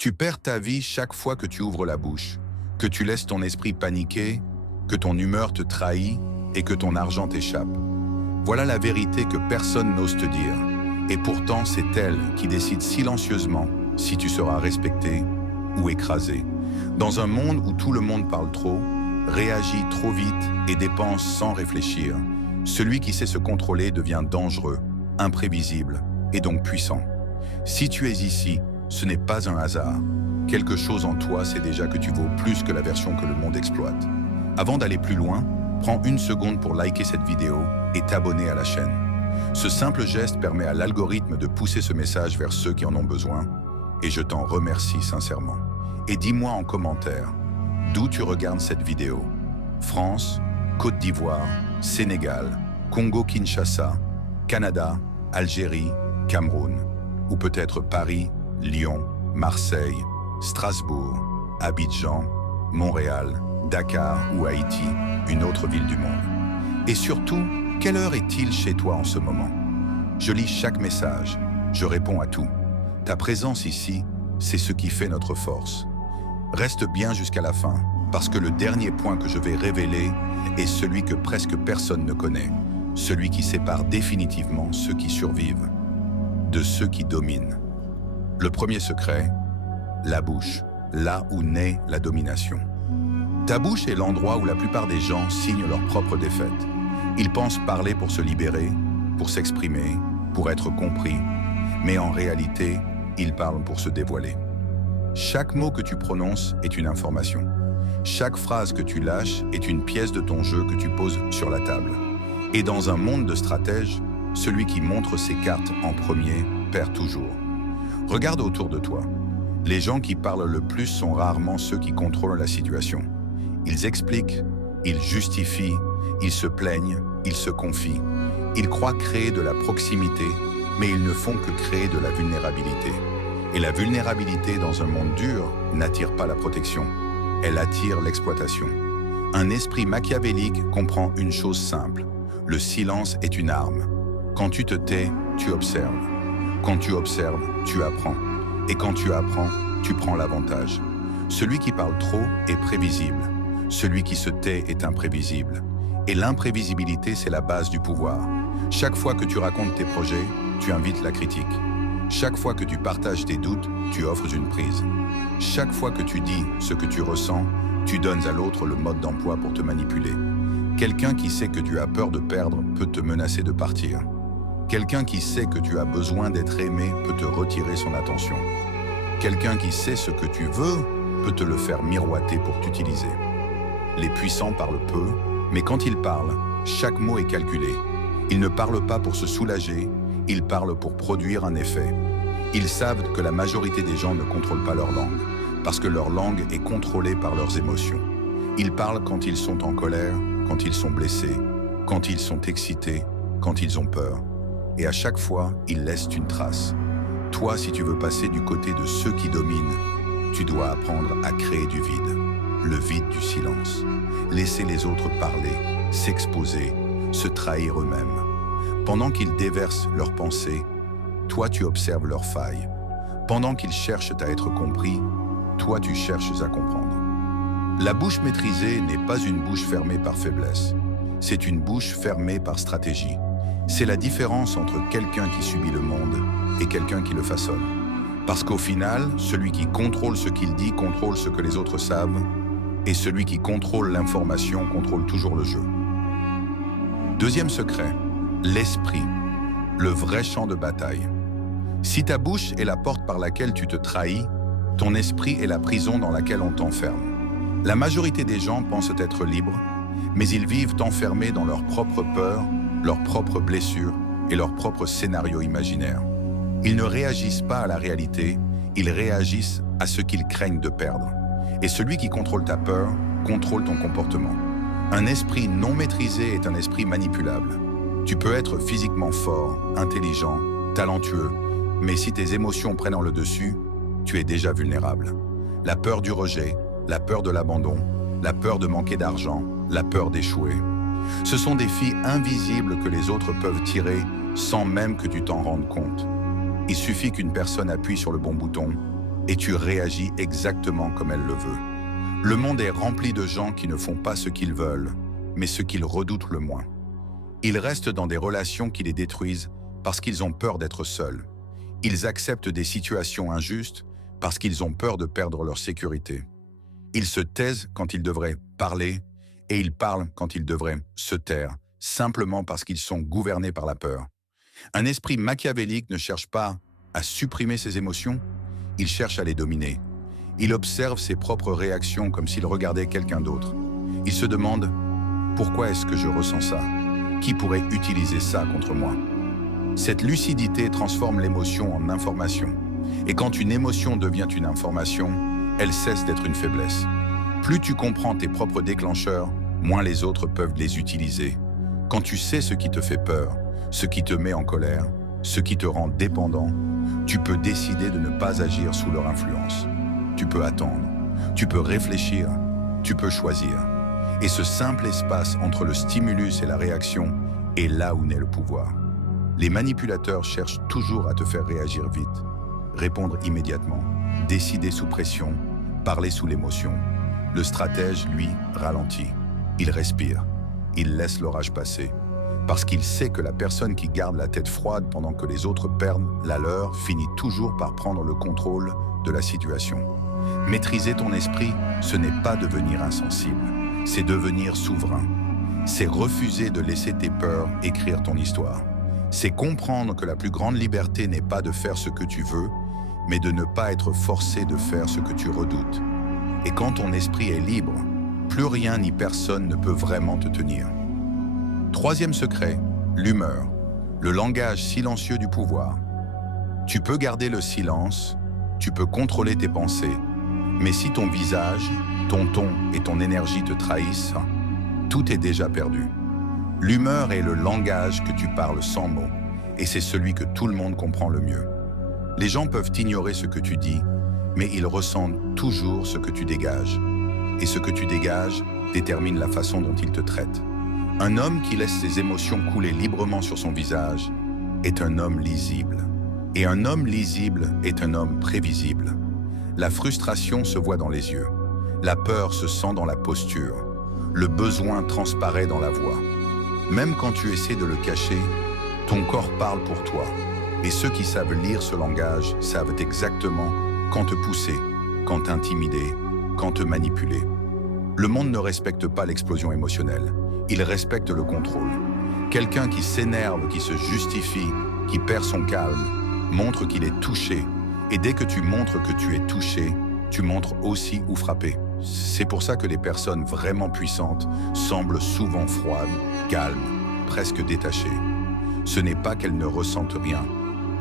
Tu perds ta vie chaque fois que tu ouvres la bouche, que tu laisses ton esprit paniquer, que ton humeur te trahit et que ton argent t'échappe. Voilà la vérité que personne n'ose te dire. Et pourtant, c'est elle qui décide silencieusement si tu seras respecté ou écrasé. Dans un monde où tout le monde parle trop, réagit trop vite et dépense sans réfléchir, celui qui sait se contrôler devient dangereux, imprévisible et donc puissant. Si tu es ici, ce n'est pas un hasard. Quelque chose en toi sait déjà que tu vaux plus que la version que le monde exploite. Avant d'aller plus loin, prends une seconde pour liker cette vidéo et t'abonner à la chaîne. Ce simple geste permet à l'algorithme de pousser ce message vers ceux qui en ont besoin, et je t'en remercie sincèrement. Et dis-moi en commentaire, d'où tu regardes cette vidéo? France, Côte d'Ivoire, Sénégal, Congo-Kinshasa, Canada, Algérie, Cameroun, ou peut-être Paris, Lyon, Marseille, Strasbourg, Abidjan, Montréal, Dakar ou Haïti, une autre ville du monde. Et surtout, quelle heure est-il chez toi en ce moment? Je lis chaque message, je réponds à tout. Ta présence ici, c'est ce qui fait notre force. Reste bien jusqu'à la fin, parce que le dernier point que je vais révéler est celui que presque personne ne connaît, celui qui sépare définitivement ceux qui survivent de ceux qui dominent. Le premier secret, la bouche, là où naît la domination. Ta bouche est l'endroit où la plupart des gens signent leur propre défaite. Ils pensent parler pour se libérer, pour s'exprimer, pour être compris, mais en réalité, ils parlent pour se dévoiler. Chaque mot que tu prononces est une information. Chaque phrase que tu lâches est une pièce de ton jeu que tu poses sur la table. Et dans un monde de stratèges, celui qui montre ses cartes en premier perd toujours. Regarde autour de toi. Les gens qui parlent le plus sont rarement ceux qui contrôlent la situation. Ils expliquent, ils justifient, ils se plaignent, ils se confient. Ils croient créer de la proximité, mais ils ne font que créer de la vulnérabilité. Et la vulnérabilité dans un monde dur n'attire pas la protection, elle attire l'exploitation. Un esprit machiavélique comprend une chose simple, le silence est une arme. Quand tu te tais, tu observes. Quand tu observes, tu apprends. Et quand tu apprends, tu prends l'avantage. Celui qui parle trop est prévisible. Celui qui se tait est imprévisible. Et l'imprévisibilité, c'est la base du pouvoir. Chaque fois que tu racontes tes projets, tu invites la critique. Chaque fois que tu partages tes doutes, tu offres une prise. Chaque fois que tu dis ce que tu ressens, tu donnes à l'autre le mode d'emploi pour te manipuler. Quelqu'un qui sait que tu as peur de perdre peut te menacer de partir. Quelqu'un qui sait que tu as besoin d'être aimé peut te retirer son attention. Quelqu'un qui sait ce que tu veux peut te le faire miroiter pour t'utiliser. Les puissants parlent peu, mais quand ils parlent, chaque mot est calculé. Ils ne parlent pas pour se soulager, ils parlent pour produire un effet. Ils savent que la majorité des gens ne contrôlent pas leur langue, parce que leur langue est contrôlée par leurs émotions. Ils parlent quand ils sont en colère, quand ils sont blessés, quand ils sont excités, quand ils ont peur. Et à chaque fois, ils laissent une trace. Toi, si tu veux passer du côté de ceux qui dominent, tu dois apprendre à créer du vide, le vide du silence. Laisser les autres parler, s'exposer, se trahir eux-mêmes. Pendant qu'ils déversent leurs pensées, toi tu observes leurs failles. Pendant qu'ils cherchent à être compris, toi tu cherches à comprendre. La bouche maîtrisée n'est pas une bouche fermée par faiblesse. C'est une bouche fermée par stratégie. C'est la différence entre quelqu'un qui subit le monde et quelqu'un qui le façonne. Parce qu'au final, celui qui contrôle ce qu'il dit contrôle ce que les autres savent, et celui qui contrôle l'information contrôle toujours le jeu. Deuxième secret, l'esprit, le vrai champ de bataille. Si ta bouche est la porte par laquelle tu te trahis, ton esprit est la prison dans laquelle on t'enferme. La majorité des gens pensent être libres, mais ils vivent enfermés dans leurs propres peurs, leurs propres blessures et leurs propres scénarios imaginaires. Ils ne réagissent pas à la réalité, ils réagissent à ce qu'ils craignent de perdre. Et celui qui contrôle ta peur, contrôle ton comportement. Un esprit non maîtrisé est un esprit manipulable. Tu peux être physiquement fort, intelligent, talentueux, mais si tes émotions prennent le dessus, tu es déjà vulnérable. La peur du rejet, la peur de l'abandon, la peur de manquer d'argent, la peur d'échouer. Ce sont des filles invisibles que les autres peuvent tirer sans même que tu t'en rendes compte. Il suffit qu'une personne appuie sur le bon bouton et tu réagis exactement comme elle le veut. Le monde est rempli de gens qui ne font pas ce qu'ils veulent, mais ce qu'ils redoutent le moins. Ils restent dans des relations qui les détruisent parce qu'ils ont peur d'être seuls. Ils acceptent des situations injustes parce qu'ils ont peur de perdre leur sécurité. Ils se taisent quand ils devraient parler et ils parlent quand ils devraient se taire, simplement parce qu'ils sont gouvernés par la peur. Un esprit machiavélique ne cherche pas à supprimer ses émotions, il cherche à les dominer. Il observe ses propres réactions comme s'il regardait quelqu'un d'autre. Il se demande « Pourquoi est-ce que je ressens ça ? Qui pourrait utiliser ça contre moi ?» Cette lucidité transforme l'émotion en information. Et quand une émotion devient une information, elle cesse d'être une faiblesse. Plus tu comprends tes propres déclencheurs, moins les autres peuvent les utiliser. Quand tu sais ce qui te fait peur, ce qui te met en colère, ce qui te rend dépendant, tu peux décider de ne pas agir sous leur influence. Tu peux attendre, tu peux réfléchir, tu peux choisir. Et ce simple espace entre le stimulus et la réaction est là où naît le pouvoir. Les manipulateurs cherchent toujours à te faire réagir vite, répondre immédiatement, décider sous pression, parler sous l'émotion. Le stratège, lui, ralentit. Il respire. Il laisse l'orage passer. Parce qu'il sait que la personne qui garde la tête froide pendant que les autres perdent la leur finit toujours par prendre le contrôle de la situation. Maîtriser ton esprit, ce n'est pas devenir insensible, c'est devenir souverain. C'est refuser de laisser tes peurs écrire ton histoire. C'est comprendre que la plus grande liberté n'est pas de faire ce que tu veux, mais de ne pas être forcé de faire ce que tu redoutes. Et quand ton esprit est libre, plus rien ni personne ne peut vraiment te tenir. Troisième secret, l'humeur, le langage silencieux du pouvoir. Tu peux garder le silence, tu peux contrôler tes pensées, mais si ton visage, ton ton et ton énergie te trahissent, tout est déjà perdu. L'humeur est le langage que tu parles sans mots, et c'est celui que tout le monde comprend le mieux. Les gens peuvent ignorer ce que tu dis, mais ils ressentent toujours ce que tu dégages. Et ce que tu dégages détermine la façon dont ils te traitent. Un homme qui laisse ses émotions couler librement sur son visage est un homme lisible. Et un homme lisible est un homme prévisible. La frustration se voit dans les yeux. La peur se sent dans la posture. Le besoin transparaît dans la voix. Même quand tu essaies de le cacher, ton corps parle pour toi. Et ceux qui savent lire ce langage savent exactement quand te pousser, quand t'intimider, quand te manipuler. Le monde ne respecte pas l'explosion émotionnelle. Il respecte le contrôle. Quelqu'un qui s'énerve, qui se justifie, qui perd son calme, montre qu'il est touché. Et dès que tu montres que tu es touché, tu montres aussi où frapper. C'est pour ça que les personnes vraiment puissantes semblent souvent froides, calmes, presque détachées. Ce n'est pas qu'elles ne ressentent rien,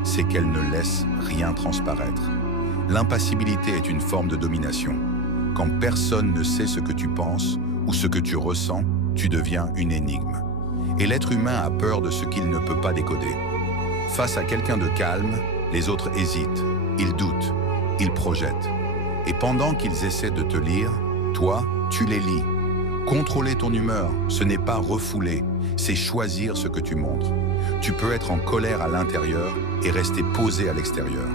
c'est qu'elles ne laissent rien transparaître. L'impassibilité est une forme de domination. Quand personne ne sait ce que tu penses ou ce que tu ressens, tu deviens une énigme. Et l'être humain a peur de ce qu'il ne peut pas décoder. Face à quelqu'un de calme, les autres hésitent, ils doutent, ils projettent. Et pendant qu'ils essaient de te lire, toi, tu les lis. Contrôler ton humeur, ce n'est pas refouler, c'est choisir ce que tu montres. Tu peux être en colère à l'intérieur et rester posé à l'extérieur.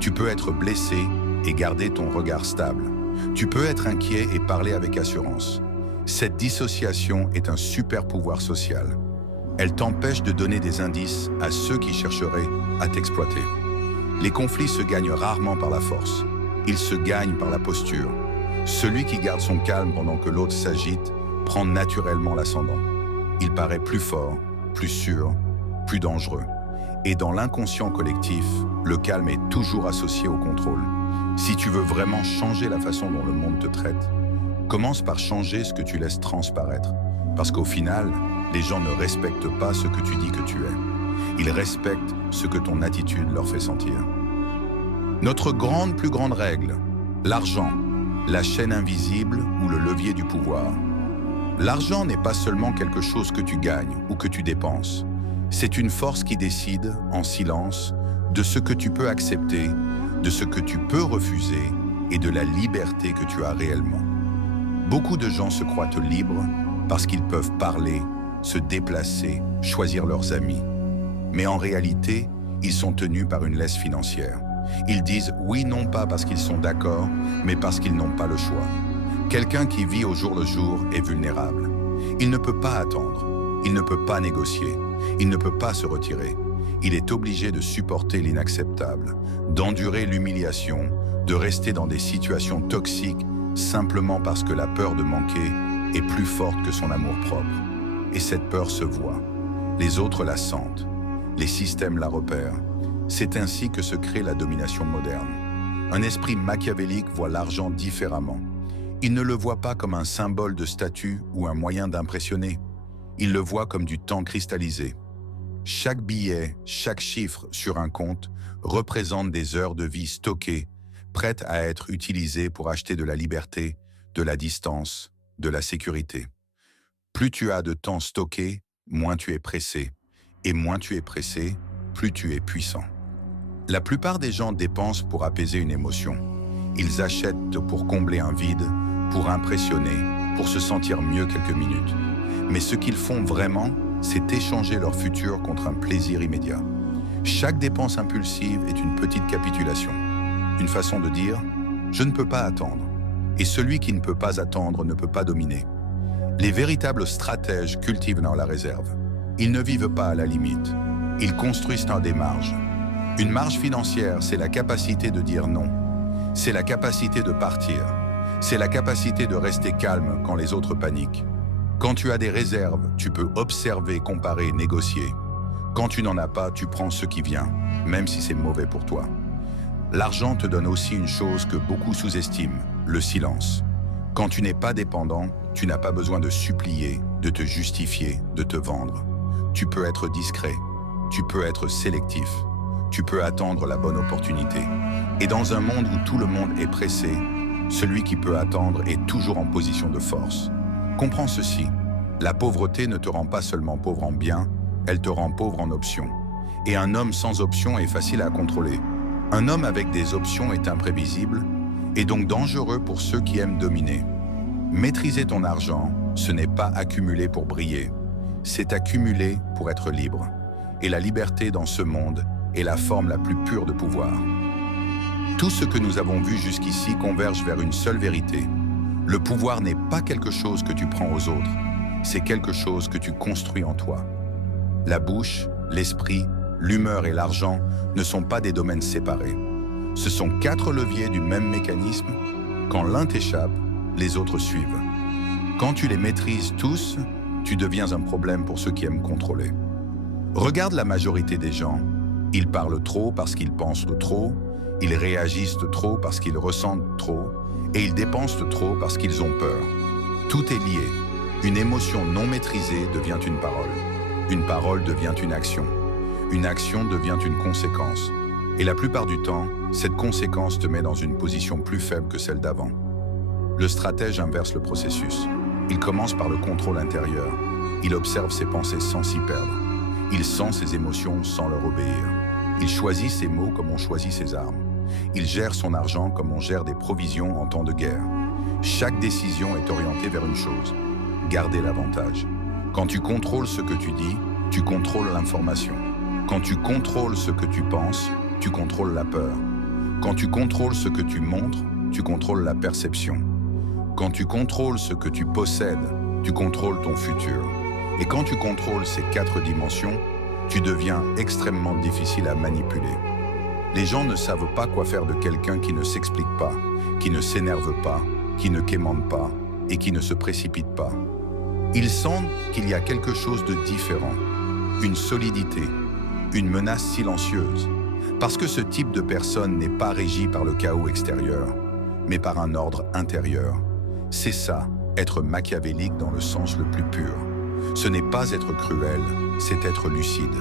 Tu peux être blessé et garder ton regard stable. Tu peux être inquiet et parler avec assurance. Cette dissociation est un super pouvoir social. Elle t'empêche de donner des indices à ceux qui chercheraient à t'exploiter. Les conflits se gagnent rarement par la force. Ils se gagnent par la posture. Celui qui garde son calme pendant que l'autre s'agite prend naturellement l'ascendant. Il paraît plus fort, plus sûr, plus dangereux. Et dans l'inconscient collectif, le calme est toujours associé au contrôle. Si tu veux vraiment changer la façon dont le monde te traite, commence par changer ce que tu laisses transparaître. Parce qu'au final, les gens ne respectent pas ce que tu dis que tu es. Ils respectent ce que ton attitude leur fait sentir. Notre plus grande règle, l'argent, la chaîne invisible ou le levier du pouvoir. L'argent n'est pas seulement quelque chose que tu gagnes ou que tu dépenses. C'est une force qui décide, en silence, de ce que tu peux accepter, de ce que tu peux refuser et de la liberté que tu as réellement. Beaucoup de gens se croient libres parce qu'ils peuvent parler, se déplacer, choisir leurs amis. Mais en réalité, ils sont tenus par une laisse financière. Ils disent oui non pas parce qu'ils sont d'accord, mais parce qu'ils n'ont pas le choix. Quelqu'un qui vit au jour le jour est vulnérable. Il ne peut pas attendre, il ne peut pas négocier, il ne peut pas se retirer. Il est obligé de supporter l'inacceptable, d'endurer l'humiliation, de rester dans des situations toxiques simplement parce que la peur de manquer est plus forte que son amour-propre. Et cette peur se voit. Les autres la sentent. Les systèmes la repèrent. C'est ainsi que se crée la domination moderne. Un esprit machiavélique voit l'argent différemment. Il ne le voit pas comme un symbole de statut ou un moyen d'impressionner. Il le voit comme du temps cristallisé. Chaque billet, chaque chiffre sur un compte représente des heures de vie stockées, prêtes à être utilisées pour acheter de la liberté, de la distance, de la sécurité. Plus tu as de temps stocké, moins tu es pressé. Et moins tu es pressé, plus tu es puissant. La plupart des gens dépensent pour apaiser une émotion. Ils achètent pour combler un vide, pour impressionner, pour se sentir mieux quelques minutes. Mais ce qu'ils font vraiment, c'est échanger leur futur contre un plaisir immédiat. Chaque dépense impulsive est une petite capitulation. Une façon de dire « je ne peux pas attendre ». Et celui qui ne peut pas attendre ne peut pas dominer. Les véritables stratèges cultivent dans la réserve. Ils ne vivent pas à la limite. Ils construisent dans des marges. Une marge financière, c'est la capacité de dire non. C'est la capacité de partir. C'est la capacité de rester calme quand les autres paniquent. Quand tu as des réserves, tu peux observer, comparer, négocier. Quand tu n'en as pas, tu prends ce qui vient, même si c'est mauvais pour toi. L'argent te donne aussi une chose que beaucoup sous-estiment, le silence. Quand tu n'es pas dépendant, tu n'as pas besoin de supplier, de te justifier, de te vendre. Tu peux être discret, tu peux être sélectif, tu peux attendre la bonne opportunité. Et dans un monde où tout le monde est pressé, celui qui peut attendre est toujours en position de force. Comprends ceci, la pauvreté ne te rend pas seulement pauvre en biens, elle te rend pauvre en options. Et un homme sans options est facile à contrôler. Un homme avec des options est imprévisible et donc dangereux pour ceux qui aiment dominer. Maîtriser ton argent, ce n'est pas accumuler pour briller, c'est accumuler pour être libre. Et la liberté dans ce monde est la forme la plus pure de pouvoir. Tout ce que nous avons vu jusqu'ici converge vers une seule vérité. Le pouvoir n'est pas quelque chose que tu prends aux autres, c'est quelque chose que tu construis en toi. La bouche, l'esprit, l'humeur et l'argent ne sont pas des domaines séparés. Ce sont 4 leviers du même mécanisme. Quand l'un t'échappe, les autres suivent. Quand tu les maîtrises tous, tu deviens un problème pour ceux qui aiment contrôler. Regarde la majorité des gens. Ils parlent trop parce qu'ils pensent trop, ils réagissent trop parce qu'ils ressentent trop, et ils dépensent trop parce qu'ils ont peur. Tout est lié. Une émotion non maîtrisée devient une parole. Une parole devient une action. Une action devient une conséquence. Et la plupart du temps, cette conséquence te met dans une position plus faible que celle d'avant. Le stratège inverse le processus. Il commence par le contrôle intérieur. Il observe ses pensées sans s'y perdre. Il sent ses émotions sans leur obéir. Il choisit ses mots comme on choisit ses armes. Il gère son argent comme on gère des provisions en temps de guerre. Chaque décision est orientée vers une chose, garder l'avantage. Quand tu contrôles ce que tu dis, tu contrôles l'information. Quand tu contrôles ce que tu penses, tu contrôles la peur. Quand tu contrôles ce que tu montres, tu contrôles la perception. Quand tu contrôles ce que tu possèdes, tu contrôles ton futur. Et quand tu contrôles ces 4 dimensions, tu deviens extrêmement difficile à manipuler. Les gens ne savent pas quoi faire de quelqu'un qui ne s'explique pas, qui ne s'énerve pas, qui ne quémande pas et qui ne se précipite pas. Ils sentent qu'il y a quelque chose de différent, une solidité, une menace silencieuse, parce que ce type de personne n'est pas régi par le chaos extérieur, mais par un ordre intérieur. C'est ça, être machiavélique dans le sens le plus pur. Ce n'est pas être cruel, c'est être lucide.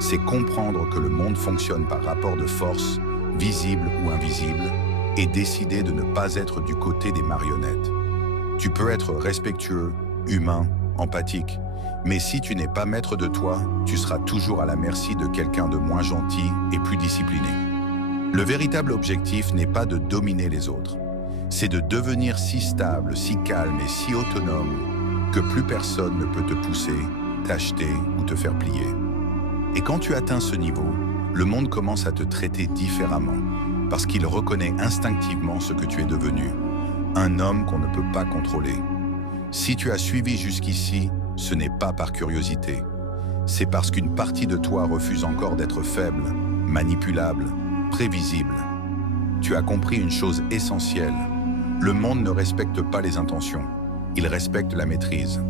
C'est comprendre que le monde fonctionne par rapport de force, visible ou invisible, et décider de ne pas être du côté des marionnettes. Tu peux être respectueux, humain, empathique, mais si tu n'es pas maître de toi, tu seras toujours à la merci de quelqu'un de moins gentil et plus discipliné. Le véritable objectif n'est pas de dominer les autres, c'est de devenir si stable, si calme et si autonome que plus personne ne peut te pousser, t'acheter ou te faire plier. Et quand tu atteins ce niveau, le monde commence à te traiter différemment parce qu'il reconnaît instinctivement ce que tu es devenu, un homme qu'on ne peut pas contrôler. Si tu as suivi jusqu'ici, ce n'est pas par curiosité. C'est parce qu'une partie de toi refuse encore d'être faible, manipulable, prévisible. Tu as compris une chose essentielle. Le monde ne respecte pas les intentions. Il respecte la maîtrise.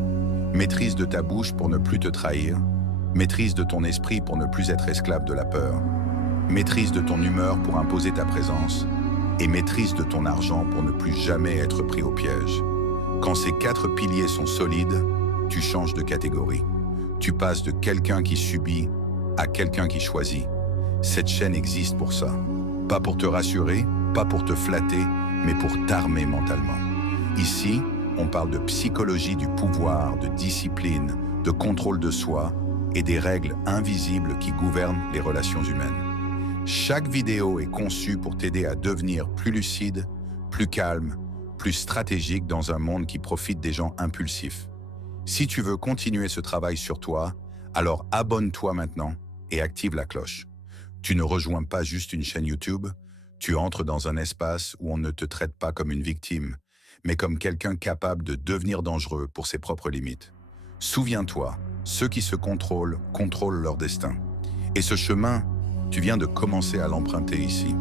Maîtrise de ta bouche pour ne plus te trahir. Maîtrise de ton esprit pour ne plus être esclave de la peur. Maîtrise de ton humeur pour imposer ta présence. Et maîtrise de ton argent pour ne plus jamais être pris au piège. Quand ces 4 piliers sont solides, tu changes de catégorie. Tu passes de quelqu'un qui subit à quelqu'un qui choisit. Cette chaîne existe pour ça. Pas pour te rassurer, pas pour te flatter, mais pour t'armer mentalement. Ici, on parle de psychologie du pouvoir, de discipline, de contrôle de soi et des règles invisibles qui gouvernent les relations humaines. Chaque vidéo est conçue pour t'aider à devenir plus lucide, plus calme, plus stratégique dans un monde qui profite des gens impulsifs. Si tu veux continuer ce travail sur toi, alors abonne-toi maintenant et active la cloche. Tu ne rejoins pas juste une chaîne YouTube, tu entres dans un espace où on ne te traite pas comme une victime, mais comme quelqu'un capable de devenir dangereux pour ses propres limites. Souviens-toi, ceux qui se contrôlent, contrôlent leur destin. Et ce chemin, tu viens de commencer à l'emprunter ici.